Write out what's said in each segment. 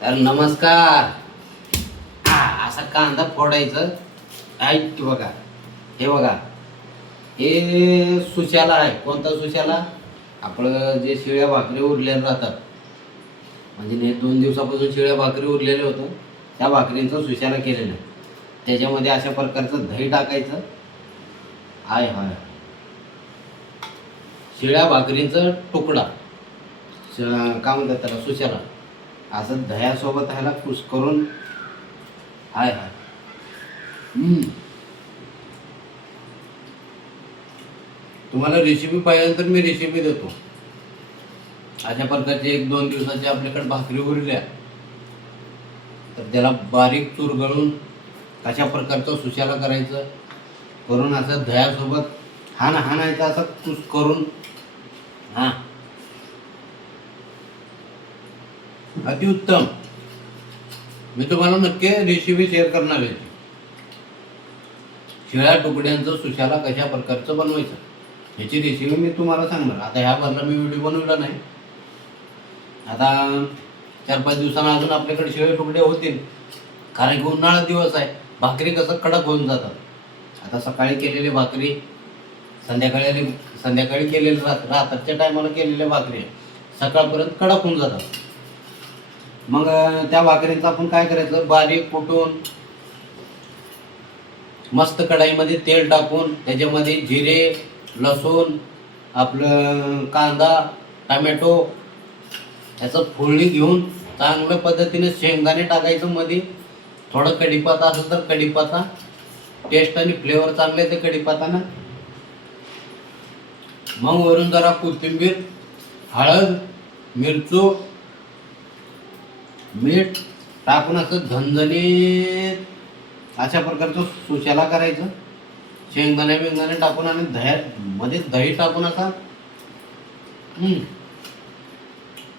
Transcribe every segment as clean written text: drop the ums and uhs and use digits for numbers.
तर नमस्कार. असा कांदा फोडायचं. ऐक बघा, हे बघा, हे सुशाला आहे. कोणता सुशाला? आपलं जे शिळ्या भाकरी उरलेल्या राहतात, म्हणजे हे 2 दिवसापासून शिळ्या भाकरी उरलेले होतं, त्या भाकरींचं सुशाला केलेलं आहे. त्याच्यामध्ये अशा प्रकारचं दही टाकायचं. हाय हाय, शिळ्या भाकरींचा तुकडा, काय म्हणतात त्याला, सुशाला. असं दह्यासोबत ह्याला कुस्करून, हाय हाय. तुम्हाला रेसिपी पाहिजे तर मी रेसिपी देतो. अशा प्रकारचे 1-2 दिवसाचे आपल्याकडे भाकरी उरल्या तर त्याला बारीक चुरगळून कशा प्रकारचं सुशाला करायचं करून असं दह्यासोबत हाणायचं, असं कुस्करून. हां, अतिउत्तम. मी तुम्हाला नक्की रेसिपी शेअर करणार आहे. शिळ्या तुकड्यांचं सुशाला कशा प्रकारचं बनवायचं ह्याची रेसिपी मी तुम्हाला सांगणार. आता ह्या भरला मी व्हिडिओ बनवला नाही. आता 4-5 दिवसांना अजून आपल्याकडे शिळे तुकडे होतील, कारण की उन्हाळा दिवस आहे. भाकरी कसं कडक होऊन जातात. आता सकाळी केलेली भाकरी संध्याकाळी केलेली रात्रीच्या टायमाला केलेल्या भाकरी सकाळपर्यंत कडक होऊन जातात. मग त्या भाकरींचं आपण काय करायचं, बारीक कुटून मस्त कढाईमध्ये तेल टाकून त्याच्यामध्ये जिरे, लसूण, आपलं कांदा, टमॅटो याचं फोडणी घेऊन चांगल्या पद्धतीने शेंगदाणे टाकायचं. मध्ये थोडं कढीपत्ता असेल तर कढीपत्ता, टेस्ट आणि फ्लेवर चांगले ते कढीपत्तानं. मग वरून जरा कोथिंबीर, हळद, मिरचू, मीठ टाकून असं झणझणीत अशा प्रकारचं सुशाला करायचं. शेंगदाणे टाकून आणि मध्ये दही टाकून असा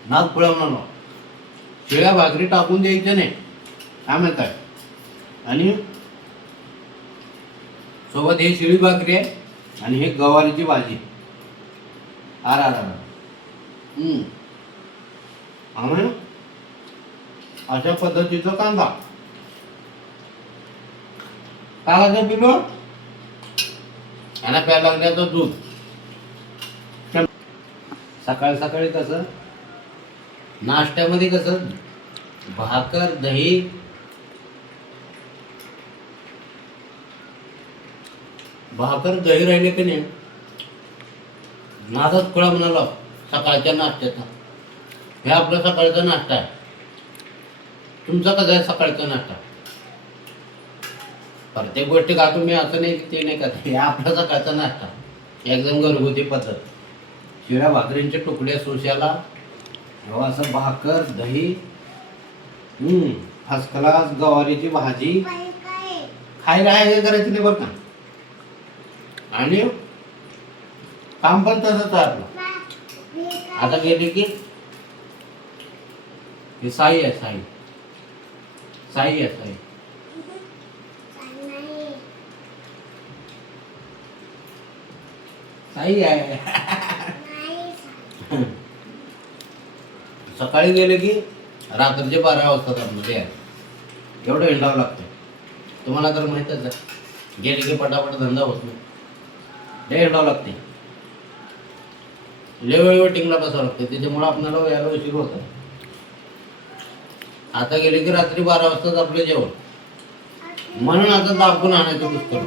नाक पुळवणार. शिळ्या भाकरी टाकून द्यायच्या नाही, काय म्हणताय. आणि सोबत हे शिळी भाकरी आहे आणि हे गवारीची भाजी. आणि अशा पद्धतीचं कांदा कालाचं पिलो यांना प्यायला लागल्याचं दूध. सकाळी कसं नाश्त्यामध्ये कसं भाकर दही, राहिले की नाही, नादच खुळा म्हणाला सकाळच्या नाश्त्याचा. हे आपला सकाळचा नाश्ता आहे. तुमचा कसा आहे सकाळचा नाश्ता? प्रत्येक गोष्टी का तुम्ही असं नाही ते नाही का, हे आपला सकाळचा नाश्ता एकदम घरगुती पद्धत. शिळ्या भाकरींचे तुकडे सुशाला, असं भाकर दही, फर्स्ट क्लास गवारीची भाजी खायला हे करायचं नाही बरं का. आणि काम पण तसंच आहे आपलं. आता गेले की हे साई आहे, साई आहे, साई आहे. सकाळी गेले की रात्रीचे 12 वाजतात आपलं एवढं हिंडावं लागतं. तुम्हाला तर माहीतच आहे, गेले की पटापट धंदा होत नाही. लय हिंडावं लागते, लय वेळ वेटिंगला बसावं लागते. त्याच्यामुळं आपल्याला यायला उशीर होतं. आता गेले की रात्री 12 वाजताच आपलं जेवण, म्हणून आता दाबून आणायचं पुस्तक.